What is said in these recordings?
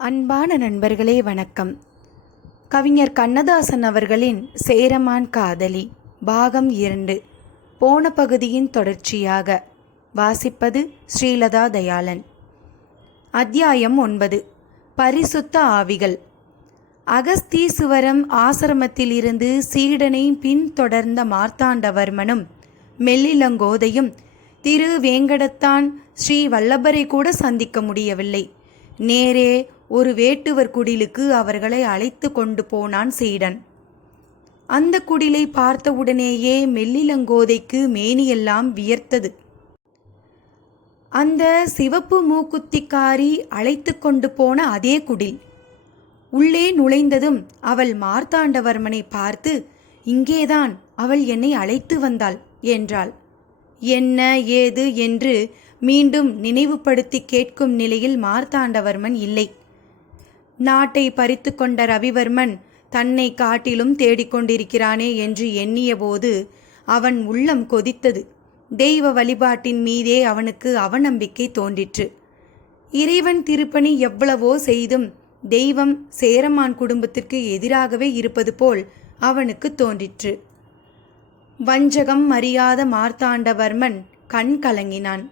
அன்பான நண்பர்களே வணக்கம். கவிஞர் கண்ணதாசன் அவர்களின் சேரமான் காதலி பாகம் இரண்டு போன பகுதியின் தொடர்ச்சியாக வாசிப்பது ஸ்ரீலதா தயாளன். அத்தியாயம் ஒன்பது பரிசுத்த ஆவிகள். அகஸ்தீசுவரம் ஆசிரமத்திலிருந்து சீடனை பின்தொடர்ந்த மார்த்தாண்டவர்மனும் மெல்லிலங்கோதையும் திரு வேங்கடத்தான் ஸ்ரீ வல்லபரை கூட சந்திக்க முடியவில்லை. நேரே ஒரு வேட்டுவர் குடிலுக்கு அவர்களை அழைத்து கொண்டு போனான் சீடன். அந்த குடிலை பார்த்தவுடனேயே மெல்லிலங்கோதைக்கு மேனியெல்லாம் வியர்த்தது. அந்த சிவப்பு மூக்குத்திக்காரி அழைத்து கொண்டு போன அதே குடில். உள்ளே நுழைந்ததும் அவள் மார்த்தாண்டவர்மனை பார்த்து இங்கேதான் அவள் என்னை அழைத்து வந்தாள் என்றாள். என்ன ஏது? என்று மீண்டும் நினைவுபடுத்தி கேட்கும் நிலையில் மார்த்தாண்டவர்மன் இல்லை. நாட்டை பறித்து கொண்ட ரவிவர்மன் தன்னை காட்டிலும் தேடிக்கொண்டிருக்கிறானே என்று எண்ணியபோது அவன் உள்ளம் கொதித்தது. தெய்வ வழிபாட்டின் மீதே அவனுக்கு அவநம்பிக்கை தோன்றிற்று. இறைவன் திருப்பணி எவ்வளவோ செய்தும் தெய்வம் சேரமான் குடும்பத்திற்கு எதிராகவே இருப்பது போல் அவனுக்கு தோன்றிற்று. வஞ்சகம் அறியாத மார்த்தாண்டவர்மன் கண் கலங்கினான்.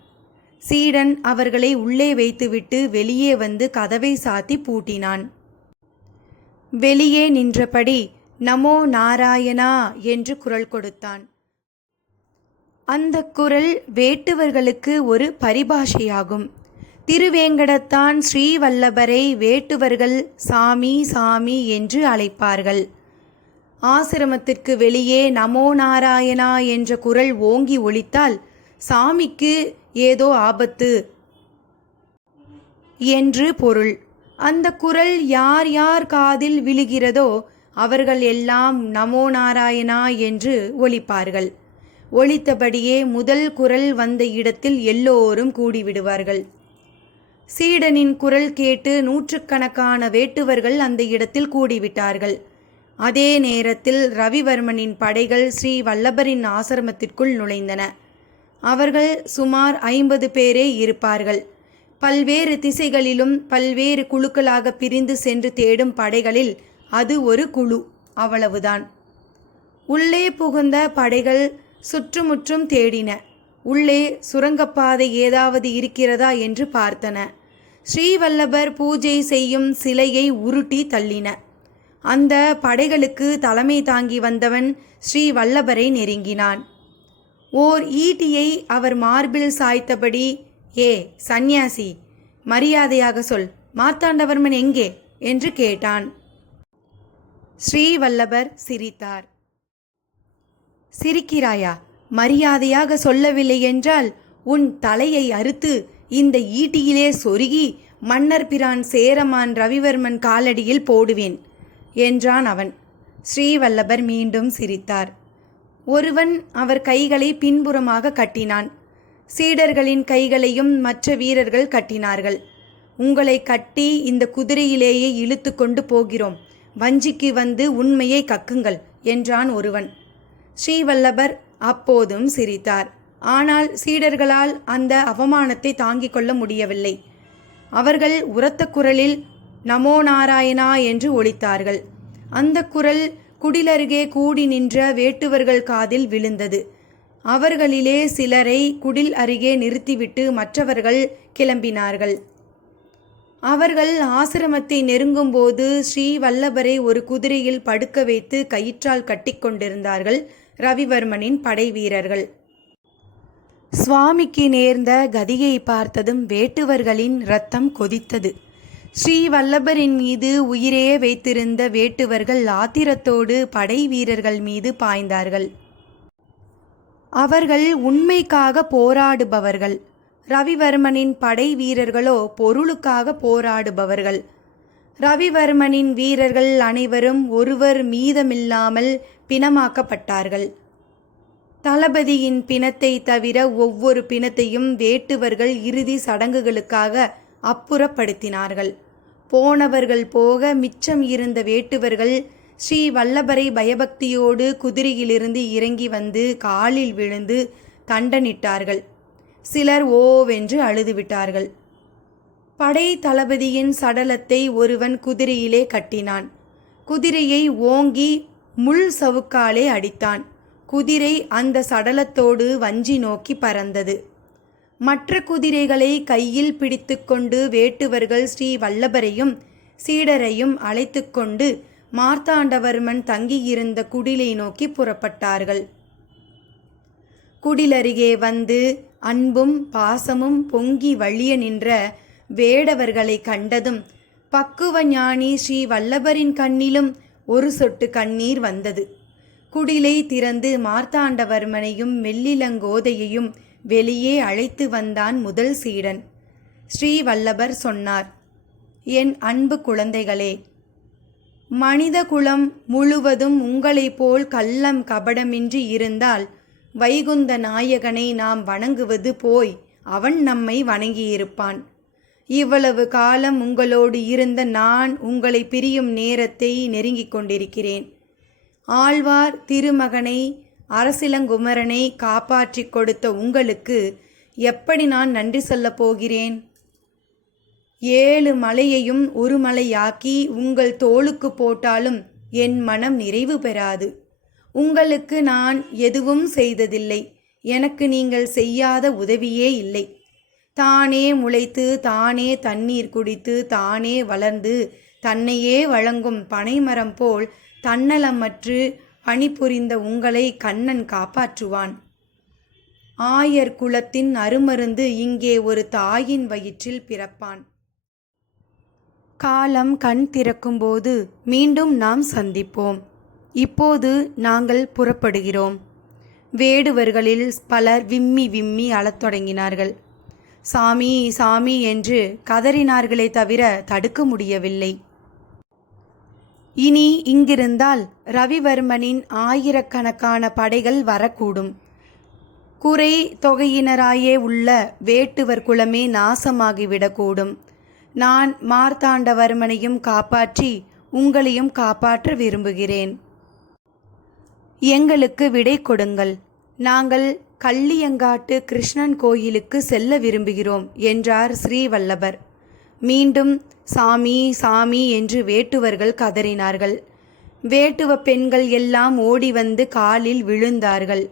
சீடன் அவர்களை உள்ளே வைத்துவிட்டு வெளியே வந்து கதவை சாத்தி பூட்டினான். வெளியே நின்றபடி நமோ நாராயணா என்று குரல் கொடுத்தான். அந்த குரல் வேட்டுவர்களுக்கு ஒரு பரிபாஷையாகும். திருவேங்கடத்தான் ஸ்ரீவல்லபரை வேட்டுவர்கள் சாமி சாமி என்று அழைப்பார்கள். ஆசிரமத்திற்கு வெளியே நமோ நாராயணா என்ற குரல் ஓங்கி ஒழித்தால் சாமிக்கு ஏதோ ஆபத்து. என்று பொருள். அந்த குரல் யார் யார் காதில் விழுகிறதோ அவர்கள் எல்லாம் நமோ நாராயணா என்று ஒலிப்பார்கள். ஒலித்தபடியே முதல் குரல் வந்த இடத்தில் எல்லோரும் கூடிவிடுவார்கள். சீடனின் குரல் கேட்டு நூற்றுக்கணக்கான வேட்டுவர்கள் அந்த இடத்தில் கூடிவிட்டார்கள். அதே நேரத்தில் ரவிவர்மனின் படைகள் ஸ்ரீ வல்லபரின் ஆசிரமத்திற்குள் நுழைந்தன. அவர்கள் சுமார் ஐம்பது பேரே இருப்பார்கள். பல்வேறு திசைகளிலும் பல்வேறு குழுக்களாக பிரிந்து சென்று தேடும் படைகளில் அது ஒரு குழு. அவ்வளவுதான். உள்ளே புகுந்த படைகள் சுற்றுமுற்றும் தேடின. உள்ளே சுரங்கப்பாதை ஏதாவது இருக்கிறதா என்று பார்த்தன. ஸ்ரீவல்லபர் பூஜை செய்யும் சிலையை உருட்டி தள்ளின. அந்த படைகளுக்கு தலைமை தாங்கி வந்தவன் ஸ்ரீவல்லபரை நெருங்கினான். ஓர் ஈட்டியை அவர் மார்பில் சாய்த்தபடி ஏ சந்நியாசி மரியாதையாக சொல் மார்த்தாண்டவர்மன் எங்கே? என்று கேட்டான். ஸ்ரீவல்லபர் சிரித்தார். சிரிக்கிறாயா? மரியாதையாக சொல்லவில்லை என்றால் உன் தலையை அறுத்து இந்த ஈட்டியிலே சொருகி மன்னர் பிரான் சேரமான் ரவிவர்மன் காலடியில் போடுவேன் என்றான் அவன். ஸ்ரீவல்லபர் மீண்டும் சிரித்தார். ஒருவன் அவர் கைகளை பின்புறமாக கட்டினான். சீடர்களின் கைகளையும் மற்ற வீரர்கள் கட்டினார்கள். உங்களை கட்டி இந்த குதிரையிலேயே இழுத்து கொண்டு போகிறோம். வஞ்சிக்கு வந்து உண்மையை கக்குங்கள் என்றான் ஒருவன். ஸ்ரீவல்லபர் அப்போதும் சிரித்தார். ஆனால் சீடர்களால் அந்த அவமானத்தை தாங்கிக் கொள்ள முடியவில்லை. அவர்கள் உரத்த குரலில் நமோ நாராயணா என்று ஒழித்தார்கள் அந்த குரல் குடிலருகே கூடி நின்ற வேட்டுவர்கள் காதில் விழுந்தது. அவர்களிலே சிலரை குடில் அருகே நிறுத்திவிட்டு மற்றவர்கள் கிளம்பினார்கள். அவர்கள் ஆசிரமத்தை நெருங்கும்போது ஸ்ரீ வல்லபரை ஒரு குதிரையில் படுக்க வைத்து கயிற்றால் கட்டிக்கொண்டிருந்தார்கள் ரவிவர்மனின் படை வீரர்கள். சுவாமிக்கு நேர்ந்த கதியை பார்த்ததும் வேட்டுவர்களின் ரத்தம் கொதித்தது. ஸ்ரீ வல்லபரின் மீது உயிரே வைத்திருந்த வேட்டுவர்கள் ஆத்திரத்தோடு படை வீரர்கள் மீது பாய்ந்தார்கள். அவர்கள் உண்மைக்காக போராடுபவர்கள். ரவிவர்மனின் படை வீரர்களோ பொருளுக்காக போராடுபவர்கள். ரவிவர்மனின் வீரர்கள் அனைவரும் ஒருவர் மீதமில்லாமல் பிணமாக்கப்பட்டார்கள். தளபதியின் பிணத்தை தவிர ஒவ்வொரு பிணத்தையும் வேட்டுவர்கள் இறுதி சடங்குகளுக்காக அப்புறப்படுத்தினார்கள். போனவர்கள் போக மிச்சம் இருந்த வேட்டுவர்கள் ஸ்ரீ வல்லபரை பயபக்தியோடு குதிரையிலிருந்து இறங்கி வந்து காலில் விழுந்து தண்டனிட்டார்கள். சிலர் ஓவென்று அழுதுவிட்டார்கள். படை தளபதியின் சடலத்தை ஒருவன் குதிரையிலே கட்டினான். குதிரையை ஓங்கி முள் சவுக்காலே அடித்தான். குதிரை அந்த சடலத்தோடு வஞ்சி நோக்கி பறந்தது. மற்ற குதிரைகளை கையில் பிடித்துக்கொண்டு வேட்டுவர்கள் ஸ்ரீ வல்லபரையும் சீடரையும் அழைத்துக்கொண்டு மார்த்தாண்டவர்மன் தங்கியிருந்த குடிலை நோக்கி புறப்பட்டார்கள். குடிலருகே வந்து அன்பும் பாசமும் பொங்கி வழிய நின்ற வேடவர்களை கண்டதும் பக்குவ ஞானி ஸ்ரீ வல்லபரின் கண்ணிலும் ஒரு சொட்டு கண்ணீர் வந்தது. குடிலை திறந்து மார்த்தாண்டவர்மனையும் மெல்லிலங்கோதையையும் வெளியே அழைத்து வந்தான் முதல் சீடன். ஸ்ரீவல்லபர் சொன்னார் என் அன்பு குழந்தைகளே மனித குலம் முழுவதும் உங்களைப் போல் கள்ளம் கபடமின்றி இருந்தால் வைகுந்த நாயகனை நாம் வணங்குவது போய் அவன் நம்மை வணங்கியிருப்பான். இவ்வளவு காலம் உங்களோடு இருந்த நான் உங்களை பிரியும் நேரத்தை நெருங்கிக் கொண்டிருக்கிறேன். ஆழ்வார் திருமகனை அரசிலங்குமரனை காப்பாற்றிக் கொடுத்த உங்களுக்கு எப்படி நான் நன்றி சொல்லப் போகிறேன்? ஏழு மலையையும் ஒரு மலையாக்கி உங்கள் தோளுக்கு போட்டாலும் என் மனம் நிறைவு பெறாது. உங்களுக்கு நான் எதுவும் செய்ததில்லை. எனக்கு நீங்கள் செய்யாத உதவியே இல்லை. தானே முளைத்து தானே தண்ணீர் குடித்து தானே வளர்ந்து தன்னையே வழங்கும் பனைமரம் போல் தன்னலமற்று பணிபுரிந்த உங்களை கண்ணன் காப்பாற்றுவான். ஆயர் குலத்தின் அருமருந்து இங்கே ஒரு தாயின் வயிற்றில் பிறப்பான். காலம் கண் திறக்கும்போது மீண்டும் நாம் சந்திப்போம். இப்போது நாங்கள் புறப்படுகிறோம். வேடுவர்களில் பலர் விம்மி விம்மி அழத் தொடங்கினார்கள். சாமி சாமி என்று கதறினார்களே தவிர தடுக்க முடியவில்லை. இனி இங்கிருந்தால் ரவிவர்மனின் ஆயிரக்கணக்கான படைகள் வரக்கூடும். குறை தொகையினராயே உள்ள வேட்டுவர் குலமே நாசமாகிவிடக்கூடும். நான் மார்த்தாண்டவர்மனையும் காப்பாற்றி உங்களையும் காப்பாற்ற விரும்புகிறேன். எங்களுக்கு விடை கொடுங்கள். நாங்கள் கள்ளியங்காட்டு கிருஷ்ணன் கோயிலுக்கு செல்ல விரும்புகிறோம் என்றார் ஸ்ரீவல்லபர். மீண்டும் சாமி சாமி என்று வேட்டுவர்கள் கதறினார்கள். வேட்டுவ பெண்கள் எல்லாம் ஓடி வந்து காலில் விழுந்தார்கள்.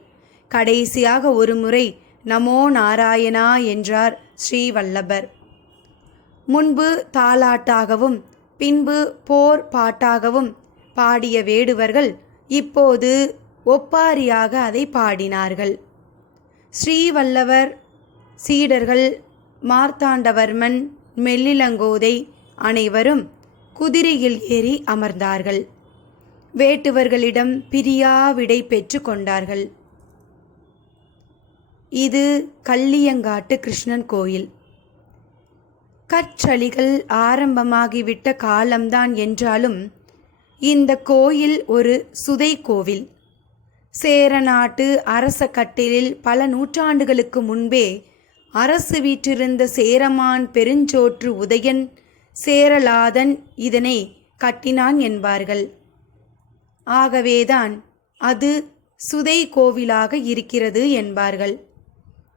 கடைசியாக ஒரு முறை நமோ நாராயணா என்றார் ஸ்ரீவல்லபர். முன்பு தாலாட்டாகவும் பின்பு போர் பாட்டாகவும் பாடிய வேடுவர்கள் இப்போது ஒப்பாரியாக அதை பாடினார்கள். ஸ்ரீவல்லவர் சீடர்கள் மார்த்தாண்டவர்மன் மெல்லிலங்கோதை அனைவரும் குதிரையில் ஏறி அமர்ந்தார்கள். வேட்டுவர்களிடம் பிரியா விடை பெற்று கொண்டார்கள். இது கள்ளியங்காட்டு கிருஷ்ணன் கோயில். கற்றளிகள் ஆரம்பமாகிவிட்ட காலம்தான் என்றாலும் இந்த கோயில் ஒரு சுதை கோவில். சேரநாட்டு அரச கட்டிலில் பல நூற்றாண்டுகளுக்கு முன்பே அரசு வீற்றிருந்த சேரமான் பெருஞ்சோற்று உதயன் சேரலாதன் இதனை கட்டினான் என்பார்கள். ஆகவேதான் அது சுதை கோவிலாக இருக்கிறது என்பார்கள்.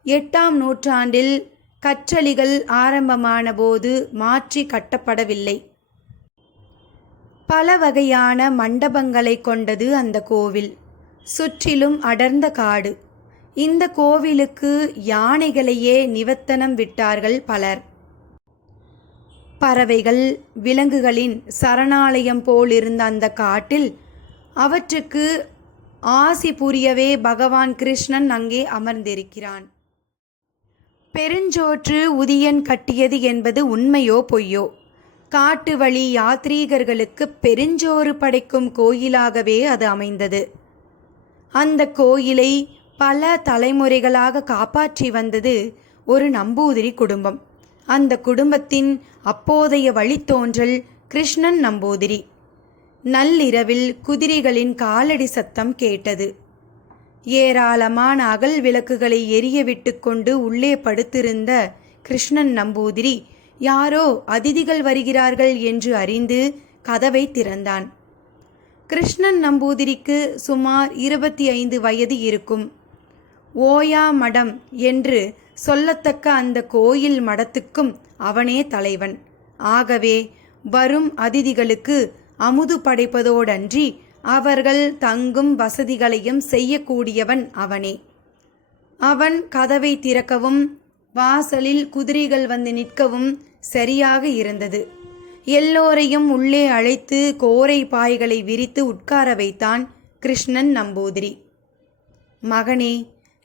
எட்டாம் நூற்றாண்டில் கற்றளிகள் ஆரம்பமான போது மாற்றி கட்டப்படவில்லை. பல வகையான மண்டபங்களை கொண்டது அந்த கோவில். சுற்றிலும் அடர்ந்த காடு. இந்த கோவிலுக்கு யானைகளையே நிவத்தனம் விட்டார்கள் பலர். பறவைகள் விலங்குகளின் சரணாலயம் போலிருந்த அந்த காட்டில் அவற்றுக்கு ஆசி புரியவே பகவான் கிருஷ்ணன் அங்கே அமர்ந்திருக்கிறான். பெருஞ்சோற்று உதியன் கட்டியது என்பது உண்மையோ பொய்யோ? காட்டு வழி யாத்ரீகர்களுக்கு பெருஞ்சோறு படைக்கும் கோயிலாகவே அது அமைந்தது. அந்த கோயிலை பல தலைமுறைகளாக காப்பாற்றி வந்தது ஒரு நம்பூதிரி குடும்பம். அந்த குடும்பத்தின் அப்போதைய வழித்தோன்றல் கிருஷ்ணன் நம்பூதிரி. நள்ளிரவில் குதிரைகளின் காலடி சத்தம் கேட்டது. ஏராளமான அகல் விளக்குகளை எரிய விட்டுக்கொண்டு உள்ளே படுத்திருந்த கிருஷ்ணன் நம்பூதிரி யாரோ அதிதிகள் வருகிறார்கள் என்று அறிந்து கதவை திறந்தான். கிருஷ்ணன் நம்பூதிரிக்கு சுமார் இருபத்தி ஐந்து வயது இருக்கும். ஓயா மடம் என்று சொல்லத்தக்க அந்த கோயில் மடத்துக்கும் அவனே தலைவன். ஆகவே வரும் அதிதிகளுக்கு அமுது படைப்பதோடன்றி அவர்கள் தங்கும் வசதிகளையும் செய்யக்கூடியவன் அவனே. அவன் கதவை திறக்கவும் வாசலில் குதிரைகள் வந்து நிற்கவும் சரியாக இருந்தது. எல்லோரையும் உள்ளே அழைத்து கோரை பாய்களை விரித்து உட்கார வைத்தான் கிருஷ்ணன் நம்பூதிரி. மகனே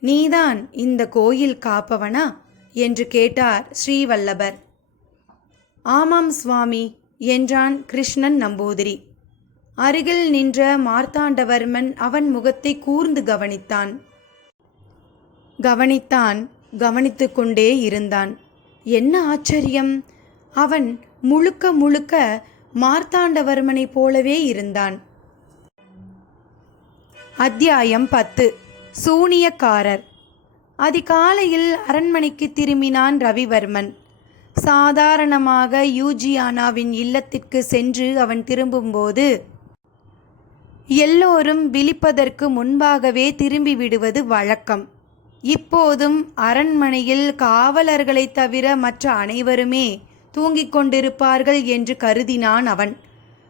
நீதான் இந்த கோயில் காப்பவனா? என்று கேட்டார் ஸ்ரீவல்லபர். ஆமாம் சுவாமி என்றான் கிருஷ்ணன் நம்பூதிரி. அருகில் நின்ற மார்த்தாண்டவர்மன் அவன் முகத்தை கூர்ந்து கவனித்தான். கவனித்தான் கவனித்து கொண்டே இருந்தான். என்ன ஆச்சரியம்! அவன் முழுக்க முழுக்க மார்த்தாண்டவர்மனைப் போலவே இருந்தான். அத்தியாயம் பத்து. சூனியக்காரர். அதிகாலையில் அரண்மனைக்கு திரும்பினான் ரவிவர்மன். சாதாரணமாக யூஜியானாவின் இல்லத்திற்கு சென்று அவன் திரும்பும்போது எல்லோரும் விழிப்பதற்கு முன்பாகவே திரும்பி விடுவது வழக்கம். இப்போதும் அரண்மனையில் காவலர்களைத் தவிர மற்ற அனைவருமே தூங்கிக் கொண்டிருப்பார்கள் என்று கருதினான் அவன்.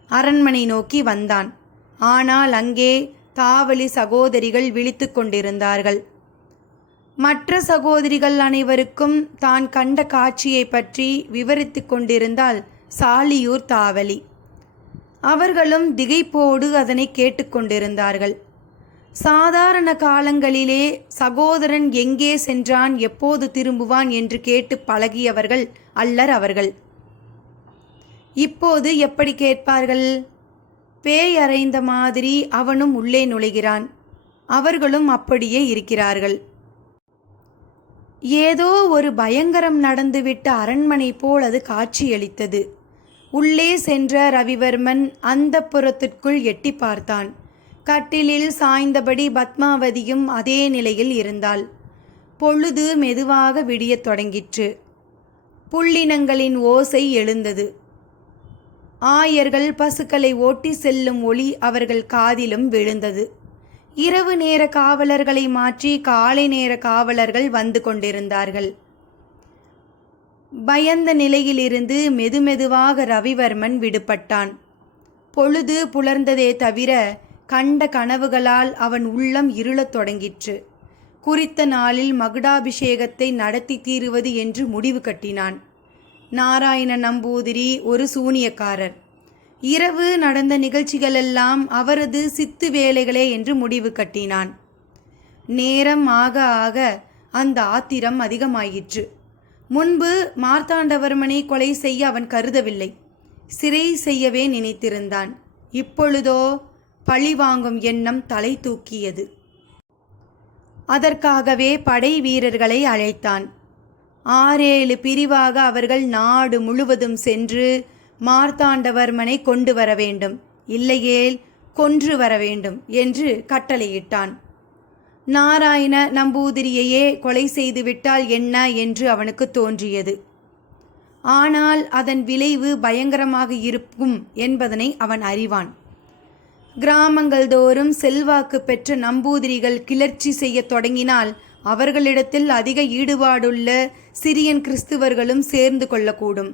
அரண்மனை நோக்கி வந்தான். ஆனால் அங்கே தாவலி சகோதரிகள் விழித்து கொண்டிருந்தார்கள். மற்ற சகோதரிகள் அனைவருக்கும் தான் கண்ட காட்சியை பற்றி விவரித்துக் கொண்டிருந்தால் சாலியூர் தாவலி. அவர்களும் திகைப்போடு அதனை கேட்டுக்கொண்டிருந்தார்கள் சாதாரண காலங்களிலே சகோதரன் எங்கே சென்றான் எப்போது திரும்புவான் என்று கேட்டு பழகியவர்கள் அல்லர் அவர்கள். இப்போது எப்படி கேட்பார்கள்? பேய் அறைந்த மாதிரி அவனும் உள்ளே நுழைகிறான். அவர்களும் அப்படியே இருக்கிறார்கள். ஏதோ ஒரு பயங்கரம் நடந்துவிட்ட அரண்மனை போல் அது காட்சியளித்தது. உள்ளே சென்ற ரவிவர்மன் அந்த புறத்திற்குள் எட்டி பார்த்தான். கட்டிலில் சாய்ந்தபடி பத்மாவதியும் அதே நிலையில் இருந்தாள். பொழுது மெதுவாக விடியத் தொடங்கிற்று. புள்ளினங்களின் ஓசை எழுந்தது. ஆயர்கள் பசுக்களை ஓட்டி செல்லும் ஒளி அவர்கள் காதிலும் விழுந்தது. இரவு நேர காவலர்களை மாற்றி காலை நேர காவலர்கள் வந்து கொண்டிருந்தார்கள். பயந்த நிலையிலிருந்து மெதுமெதுவாக ரவிவர்மன் விடுபட்டான். பொழுது புலர்ந்ததே தவிர கண்ட கனவுகளால் அவன் உள்ளம் இருளத் தொடங்கிற்று. குறித்த நாளில் மகுடாபிஷேகத்தை நடத்தி தீருவது என்று முடிவு கட்டினான். நாராயண நம்பூதிரி ஒரு சூனியக்காரர். இரவு நடந்த நிகழ்ச்சிகளெல்லாம் அவரது சித்து வேலைகளே என்று முடிவு கட்டினான். நேரம் ஆக ஆக அந்த ஆத்திரம் அதிகமாயிற்று. முன்பு மார்த்தாண்டவர்மனை கொலை செய்ய அவன் கருதவில்லை. சிறை செய்யவே நினைத்திருந்தான். இப்பொழுதோ பழி வாங்கும் எண்ணம் தலை தூக்கியது. அதற்காகவே படை வீரர்களை அழைத்தான். ஆறேழு பிரிவாக அவர்கள் நாடு முழுவதும் சென்று மார்த்தாண்டவர்மனை கொண்டு வர வேண்டும். இல்லையேல் கொன்று வர வேண்டும் என்று கட்டளையிட்டான். நாராயண நம்பூதிரியையே கொலை செய்துவிட்டால் என்ன என்று அவனுக்கு தோன்றியது. ஆனால் அதன் விளைவு பயங்கரமாக இருக்கும் என்பதனை அவன் அறிவான். கிராமங்கள் தோறும் செல்வாக்கு பெற்ற நம்பூதிரிகள் கிளர்ச்சி செய்யத் தொடங்கினால் அவர்களிடத்தில் அதிக ஈடுபாடுள்ள சிரியன் கிறிஸ்துவர்களும் சேர்ந்து கொள்ளக்கூடும்.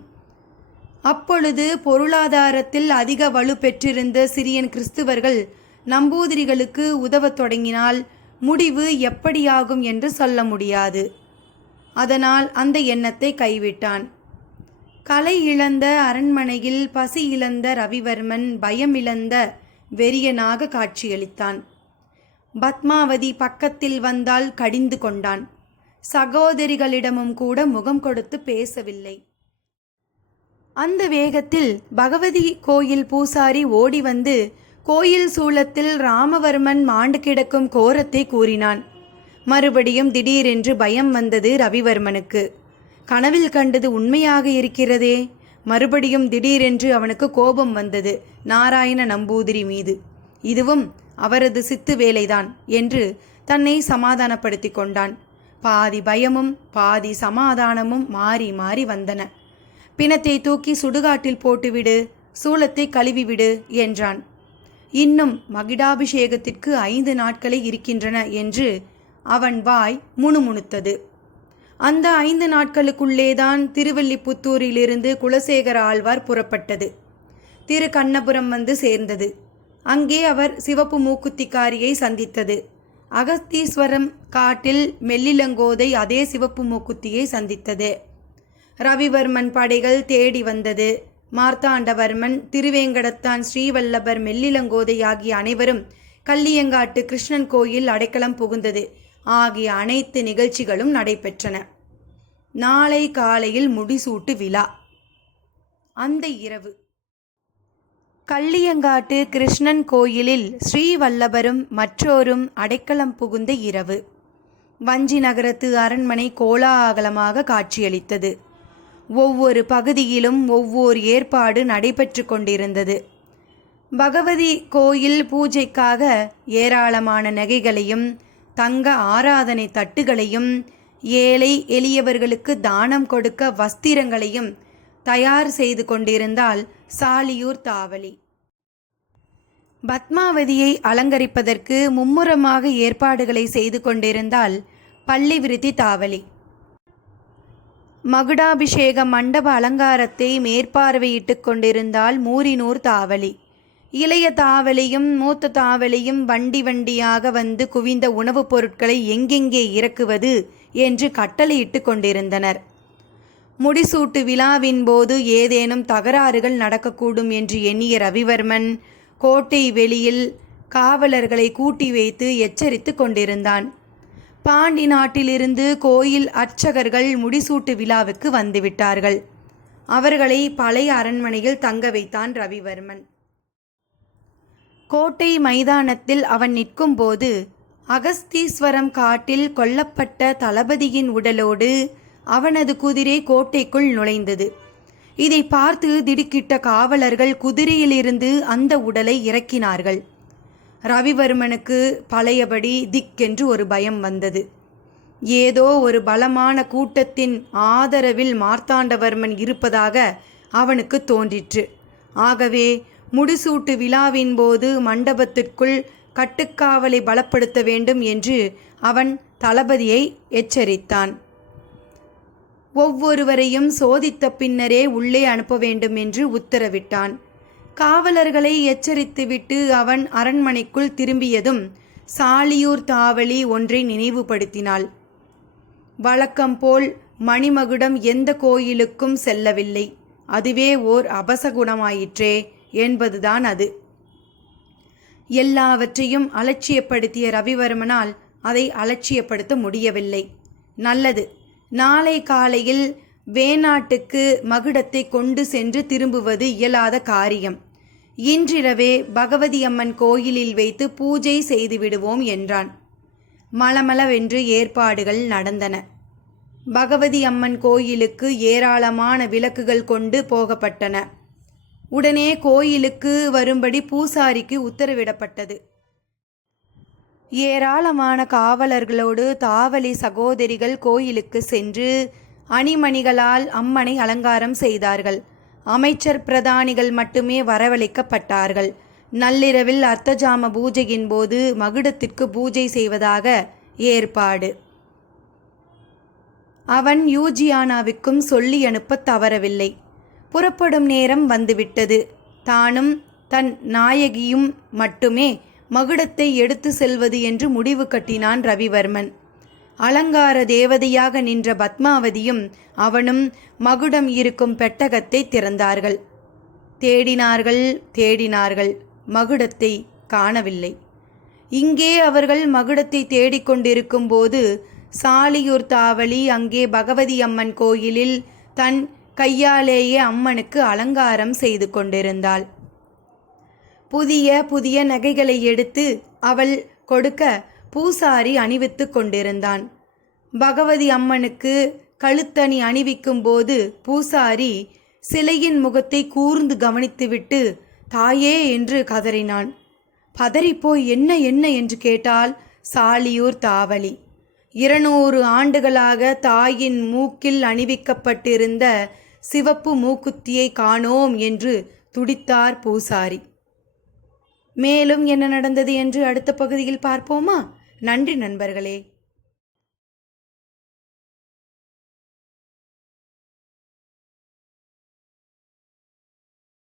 அப்பொழுது பொருளாதாரத்தில் அதிக வலு பெற்றிருந்த சிரியன் கிறிஸ்துவர்கள் நம்பூதிரிகளுக்கு உதவத் தொடங்கினால் முடிவு எப்படியாகும் என்று சொல்ல முடியாது. அதனால் அந்த எண்ணத்தை கைவிட்டான். கலை இழந்த அரண்மனையில் பசி இழந்த ரவிவர்மன் பயம் இழந்த வெறியனாக காட்சியளித்தான். பத்மாவதி பக்கத்தில் வந்தால் கடிந்து கொண்டான். சகோதரிகளிடமும் கூட முகம் கொடுத்து பேசவில்லை. அந்த வேகத்தில் பகவதி கோயில் பூசாரி ஓடி வந்து கோயில் சூளத்தில் ராமவர்மன் மாண்டு கிடக்கும் கோரத்தை கூறினான். மறுபடியும் திடீரென்று பயம் வந்தது ரவிவர்மனுக்கு. கனவில் கண்டது உண்மையாக இருக்கிறதே. மறுபடியும் திடீரென்று அவனுக்கு கோபம் வந்தது நாராயண நம்பூதிரி மீது. இதுவும் அவரது சித்து வேலைதான் என்று தன்னை சமாதானப்படுத்தி கொண்டான். பாதி பயமும் பாதி சமாதானமும் மாறி மாறி வந்தன. பிணத்தை தூக்கி சுடுகாட்டில் போட்டுவிடு சூளத்தை கழுவிவிடு என்றான். இன்னும் மகிடாபிஷேகத்திற்கு ஐந்து நாட்களே இருக்கின்றன என்று அவன் வாய் முணுமுணுத்தது. அந்த ஐந்து நாட்களுக்குள்ளேதான் திருவல்லிபுத்தூரிலிருந்து குலசேகர ஆழ்வார் புறப்பட்டது. திரு கண்ணபுரம் வந்து சேர்ந்தது. அங்கே அவர் சிவப்பு மூக்குத்திக்காரியை சந்தித்தது. அகஸ்தீஸ்வரம் காட்டில் மெல்லிலங்கோதை அதே சிவப்பு மூக்குத்தியை சந்தித்தது. ரவிவர்மன் படைகள் தேடி வந்தது. மார்த்தாண்டவர்மன் திருவேங்கடத்தான் ஸ்ரீவல்லபர் மெல்லிலங்கோதை ஆகிய அனைவரும் கல்லியங்காட்டு கிருஷ்ணன் கோயில் அடைக்கலம் புகுந்தது. ஆகிய அனைத்து நிகழ்ச்சிகளும் நடைபெற்றன. நாளை காலையில் முடிசூட்டு விழா. அந்த இரவு கள்ளியங்காட்டு கிருஷ்ணன் கோயிலில் ஸ்ரீவல்லபரும் மற்றோரும் அடைக்கலம் புகுந்த இரவு. வஞ்சி நகரத்து அரண்மனை கோலாகலமாக காட்சியளித்தது. ஒவ்வொரு பகுதியிலும் ஒவ்வொரு ஏற்பாடு நடைபெற்று கொண்டிருந்தது. பகவதி கோயில் பூஜைக்காக ஏராளமான நகைகளையும் தங்க ஆராதனை தட்டுகளையும் ஏழை எளியவர்களுக்கு தானம் கொடுக்க வஸ்திரங்களையும் தயார் செய்து கொண்டிருந்தால் சாலியூர் தாவலி. பத்மாவதியை அலங்கரிப்பதற்கு மும்முரமாக ஏற்பாடுகளை செய்து கொண்டிருந்தால் பள்ளி விருத்தி தாவலி. மகுடாபிஷேக மண்டப அலங்காரத்தை மேற்பார்வையிட்டு கொண்டிருந்தால் மூரினூர் தாவலி. இளைய தாவலியும் மூத்த தாவலியும் வண்டி வண்டியாக வந்து குவிந்த உணவுப் பொருட்களை எங்கெங்கே இறக்குவது என்று கட்டளையிட்டு கொண்டிருந்தனர். முடிசூட்டு விழாவின் போது ஏதேனும் தகராறுகள் நடக்கக்கூடும் என்று எண்ணிய ரவிவர்மன் கோட்டை வெளியில் காவலர்களை கூட்டி வைத்து எச்சரித்து கொண்டிருந்தான். பாண்டி நாட்டிலிருந்து கோயில் அர்ச்சகர்கள் முடிசூட்டு விழாவுக்கு வந்துவிட்டார்கள். அவர்களை பழைய அரண்மனையில் தங்க வைத்தான் ரவிவர்மன். கோட்டை மைதானத்தில் அவன் நிற்கும்போது அகஸ்தீஸ்வரம் காட்டில் கொல்லப்பட்ட தளபதியின் உடலோடு அவனது குதிரை கோட்டைக்குள் நுழைந்தது. இதை பார்த்து திடுக்கிட்ட காவலர்கள் குதிரையிலிருந்து அந்த உடலை இறக்கினார்கள். ரவிவர்மனுக்கு பழையபடி திக்கென்று ஒரு பயம் வந்தது. ஏதோ ஒரு பலமான கூட்டத்தின் ஆதரவில் மார்த்தாண்டவர்மன் இருப்பதாக அவனுக்கு தோன்றிற்று. ஆகவே முடிசூட்டு விழாவின் போது மண்டபத்திற்குள் கட்டுக்காவலை பலப்படுத்த வேண்டும் என்று அவன் தளபதியை எச்சரித்தான். ஒவ்வொருவரையும் சோதித்த பின்னரே உள்ளே அனுப்ப வேண்டும் என்று உத்தரவிட்டான். காவலர்களை எச்சரித்துவிட்டு அவன் அரண்மனைக்குள் திரும்பியதும் சாலியூர் தாவலி ஒன்றை நினைவுபடுத்தினாள். வழக்கம் போல் மணிமகுடம் எந்த கோயிலுக்கும் செல்லவில்லை. அதுவே ஓர் அபசகுணமாயிற்றே என்பதுதான் அது. எல்லாவற்றையும் அலட்சியப்படுத்திய ரவிவர்மனால் அதை அலட்சியப்படுத்த முடியவில்லை. நல்லது. நாளை காலையில் வேணாட்டுக்கு மகுடத்தை கொண்டு சென்று திரும்புவது இயலாத காரியம். இன்றிரவே பகவதி அம்மன் கோயிலில் வைத்து பூஜை செய்து விடுவோம் என்றான். மளமளவென்று ஏற்பாடுகள் நடந்தன. பகவதி அம்மன் கோயிலுக்கு ஏராளமான விளக்குகள் கொண்டு போகப்பட்டன. உடனே கோயிலுக்கு வரும்படி பூசாரிக்கு உத்தரவிடப்பட்டது. ஏராளமான காவலர்களோடு தாவலி சகோதரிகள் கோயிலுக்கு சென்று அணிமணிகளால் அம்மனை அலங்காரம் செய்தார்கள். அமைச்சர் பிரதானிகள் மட்டுமே வரவழைக்கப்பட்டார்கள். நள்ளிரவில் அர்த்தஜாம பூஜையின் போது மகுடத்திற்கு பூஜை செய்வதாக ஏற்பாடு. அவன் யூஜியானாவிற்கும் சொல்லி அனுப்ப தவறவில்லை. புறப்படும் நேரம் வந்துவிட்டது. தானும் தன் நாயகியும் மட்டுமே மகுடத்தை எடுத்து செல்வது என்று முடிவு கட்டினான் ரவிவர்மன். அலங்கார தேவதையாக நின்ற பத்மாவதியும் அவனும் மகுடம் இருக்கும் பெட்டகத்தை திறந்தார்கள். தேடினார்கள் தேடினார்கள் மகுடத்தை காணவில்லை. இங்கே அவர்கள் மகுடத்தை தேடிக்கொண்டிருக்கும் போது சாலியூர் தாவளி அங்கே பகவதி அம்மன் கோயிலில் தன் கையாலேயே அம்மனுக்கு அலங்காரம் செய்து கொண்டிருந்தாள். புதிய புதிய நகைகளை எடுத்து அவள் கொடுக்க பூசாரி அணிவித்து கொண்டிருந்தான். பகவதி அம்மனுக்கு கழுத்தணி அணிவிக்கும் போது பூசாரி சிலையின் முகத்தை கூர்ந்து கவனித்துவிட்டு தாயே என்று கதறினான். பதறிப்போய் என்ன என்ன? என்று கேட்டால் சாலியூர் தாவலி இருநூறு ஆண்டுகளாக தாயின் மூக்கில் அணிவிக்கப்பட்டிருந்த சிவப்பு மூக்குத்தியை காணோம் என்று துடித்தார் பூசாரி. மேலும் என்ன நடந்தது என்று அடுத்த பகுதியில் பார்ப்போமா? நன்றி நண்பர்களே.